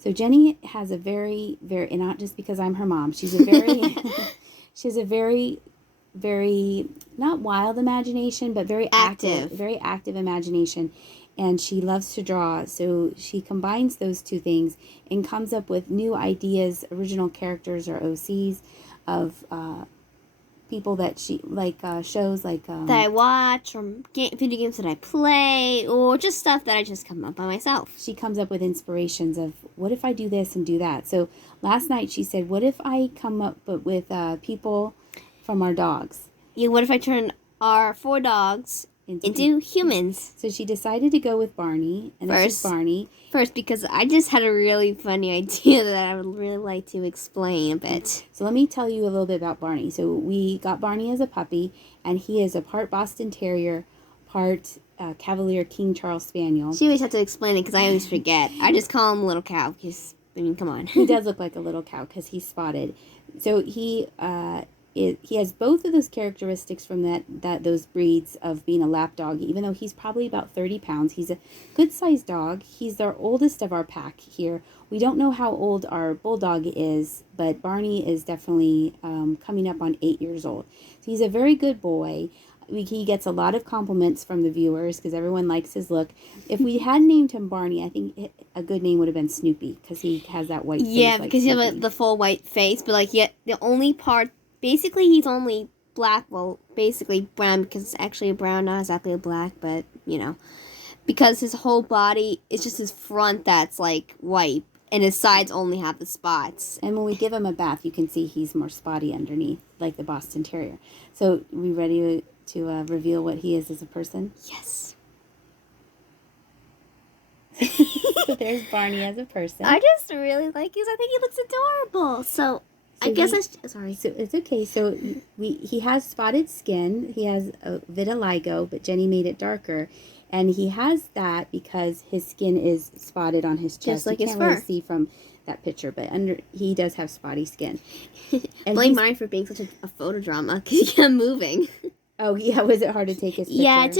So Jenny has a very, very, and not just because I'm her mom, she's a very, she has a very, very, not wild imagination, but very active imagination. And she loves to draw. So she combines those two things and comes up with new ideas, original characters or OCs of people that she, like shows like... that I watch, or video games that I play, or just stuff that I just come up by myself. She comes up with inspirations of, what if I do this and do that? So last night she said, what if I come up with people from our dogs? Yeah, what if I turn our 4 dogs into humans? So she decided to go with Barney. And this is Barney. First, because I just had a really funny idea that I would really like to explain a bit. So let me tell you a little bit about Barney. So we got Barney as a puppy, and he is a part Boston Terrier, part Cavalier King Charles Spaniel. She always has to explain it because I always forget. I just call him Little Cow because, I mean, come on. He does look like a little cow because he's spotted. So he has both of those characteristics from those breeds of being a lap dog, even though he's probably about 30 pounds. He's a good-sized dog. He's our oldest of our pack here. We don't know how old our bulldog is, but Barney is definitely coming up on 8 years old. So he's a very good boy. He gets a lot of compliments from the viewers because everyone likes his look. If we had named him Barney, I think a good name would have been Snoopy because he has that white face. Yeah, because he has the full white face, but like yet the only part, basically he's only black, well, basically brown because it's actually a brown, not exactly a black, but you know, because his whole body is just his front that's like white, and his sides only have the spots. And when we give him a bath, you can see he's more spotty underneath, like the Boston Terrier. So, we ready to reveal what he is as a person? Yes. So there's Barney as a person. I just really like his. I think he looks adorable. So I guess sorry. So it's okay. So he has spotted skin. He has a vitiligo, but Jenny made it darker. And he has that because his skin is spotted on his chest. Just like his fur. You can't really see from that picture, but he does have spotty skin. And blame mine for being such a photo drama because he kept moving. Oh, yeah. Was it hard to take his picture? Yeah, it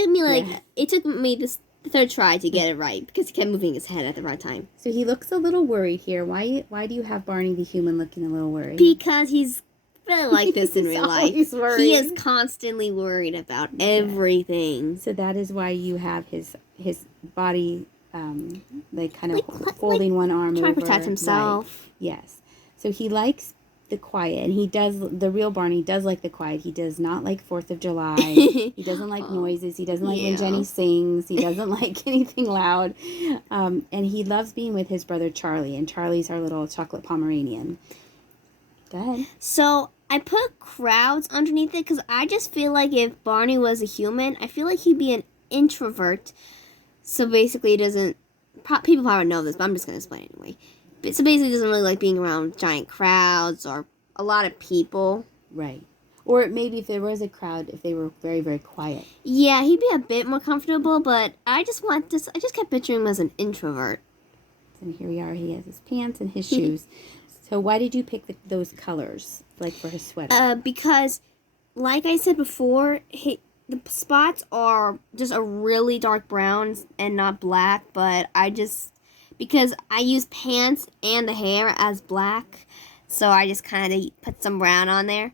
took me the third try to get it right because he kept moving his head at the right time. So he looks a little worried here. Why do you have Barney the human looking a little worried? Because he's really like this in real life. Worried. He is constantly worried about everything. So that is why you have his body like kind of folding one arm over. Trying to protect himself. Right. Yes. So he likes the quiet, and the real Barney does like the quiet. He does not like 4th of July. He doesn't like noises. He doesn't like when Jenny sings. He doesn't like anything loud. And he loves being with his brother Charlie, and Charlie's our little chocolate Pomeranian. Go ahead. So I put crowds underneath it because I just feel like if Barney was a human, I feel like he'd be an introvert. So basically, people probably know this, but I'm just going to explain it anyway. So basically, he doesn't really like being around giant crowds or a lot of people. Right. Or maybe if there was a crowd, if they were very, very quiet. Yeah, he'd be a bit more comfortable, but I just kept picturing him as an introvert. And here we are. He has his pants and his shoes. So why did you pick those colors, like for his sweater? Because, like I said before, the spots are just a really dark brown and not black, but because I use pants and the hair as black, so I just kind of put some brown on there.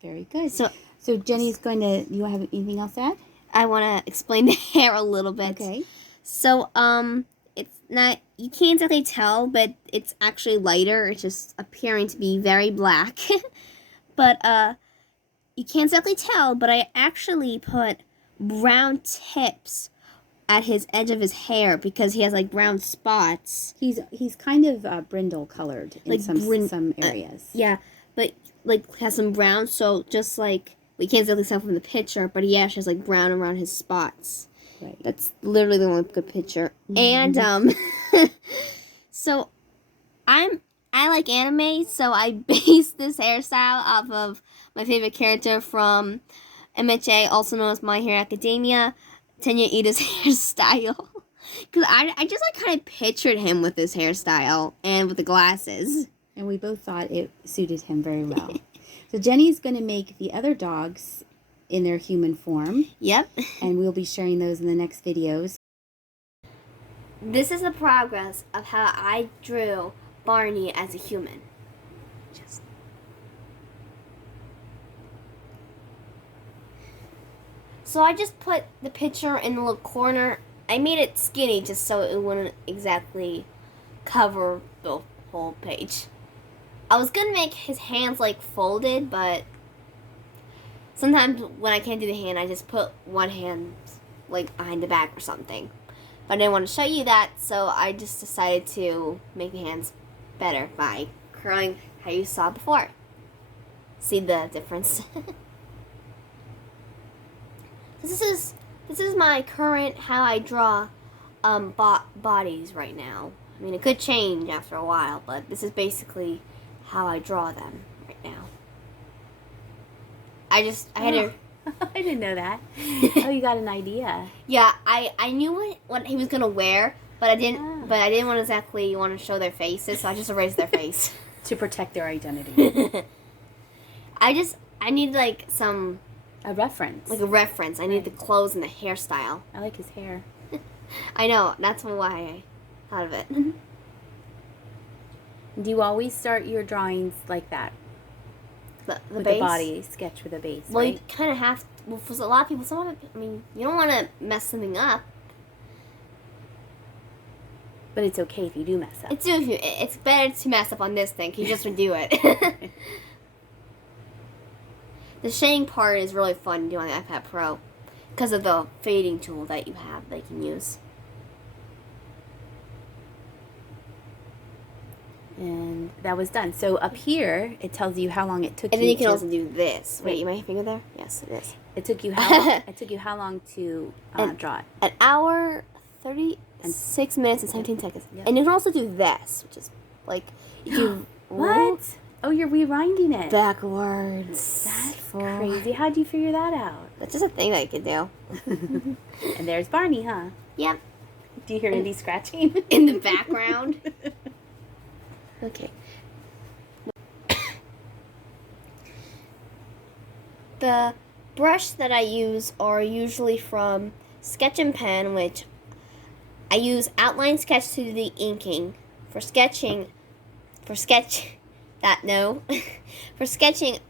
Very good. So Jenny's going to, you have anything else to add? I want to explain the hair a little bit. Okay. So, it's not, you can't exactly tell, but it's actually lighter. It's just appearing to be very black. But, you can't exactly tell, but I actually put brown tips at his edge of his hair because he has like brown spots. He's kind of brindle colored in like some areas. Yeah, but like has some brown, so just like we can't exactly tell from the picture, but he actually has like brown around his spots. Right. That's literally the only good picture. Mm-hmm. And so I like anime, so I based this hairstyle off of my favorite character from MHA, also known as My Hero Academia, Tenya Ida's hairstyle. Because I just like kind of pictured him with this hairstyle and with the glasses. And we both thought it suited him very well. So Jenny's going to make the other dogs in their human form. Yep. And we'll be sharing those in the next videos. this is the progress of how I drew Barney as a human. So I just put the picture in the little corner. I made it skinny just so it wouldn't exactly cover the whole page. I was gonna make his hands like folded, but sometimes when I can't do the hand, I just put one hand like behind the back or something. But I didn't want to show you that, so I just decided to make the hands better by curling how you saw before. See the difference? This is my current how I draw bodies right now. I mean, it could change after a while, but this is basically how I draw them right now. I had to. I didn't know that. Oh, you got an idea. Yeah, I knew what he was gonna wear, but I didn't. But I didn't want to show their faces, so I just erased their face to protect their identity. I need like a reference. Like a reference. I need the clothes and the hairstyle. I like his hair. I know. That's why I thought of it. Do you always start your drawings like that? With base? the body sketch with a base, well, right? You kind of have to. Well, for a lot of people, some of it, I mean, you don't want to mess something up. But it's okay if you do mess up. It's better to mess up on this thing. You just redo it. The shading part is really fun to do on the iPad Pro because of the fading tool that you have that you can use. And that was done. So up here, it tells you how long it took you. And then you can also do this. Wait, you might have finger there? Yes, it is. It took you how long to draw it? An hour, 36 minutes, and 17 seconds. Yep. And you can also do this, which is like if you what? Oh, you're rewinding it backwards. That's crazy. How would you figure that out? That's just a thing that you can do. And there's Barney, huh? Yep. Do you hear Indy scratching in the background? Okay. The brush that I use are usually from Sketch and Pen, which I use outline sketch to do the inking. For sketching,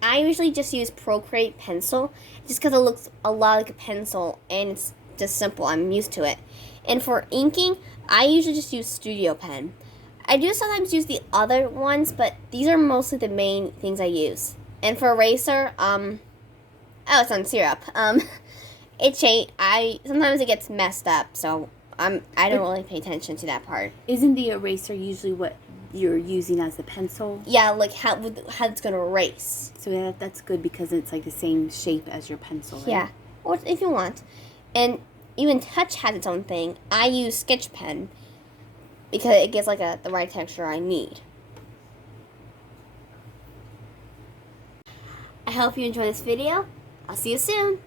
I usually just use Procreate pencil, just because it looks a lot like a pencil and it's just simple. I'm used to it. And for inking, I usually just use Studio Pen. I do sometimes use the other ones, but these are mostly the main things I use. And for eraser, it's on syrup. Sometimes it gets messed up, so I don't really pay attention to that part. Isn't the eraser usually what you're using as the pencil? Yeah, like how it's gonna erase. So that's good because it's like the same shape as your pencil, right? Yeah, or if you want. And even Touch has its own thing. I use Sketch Pen because it gives like the right texture I need. I hope you enjoy this video. I'll see you soon.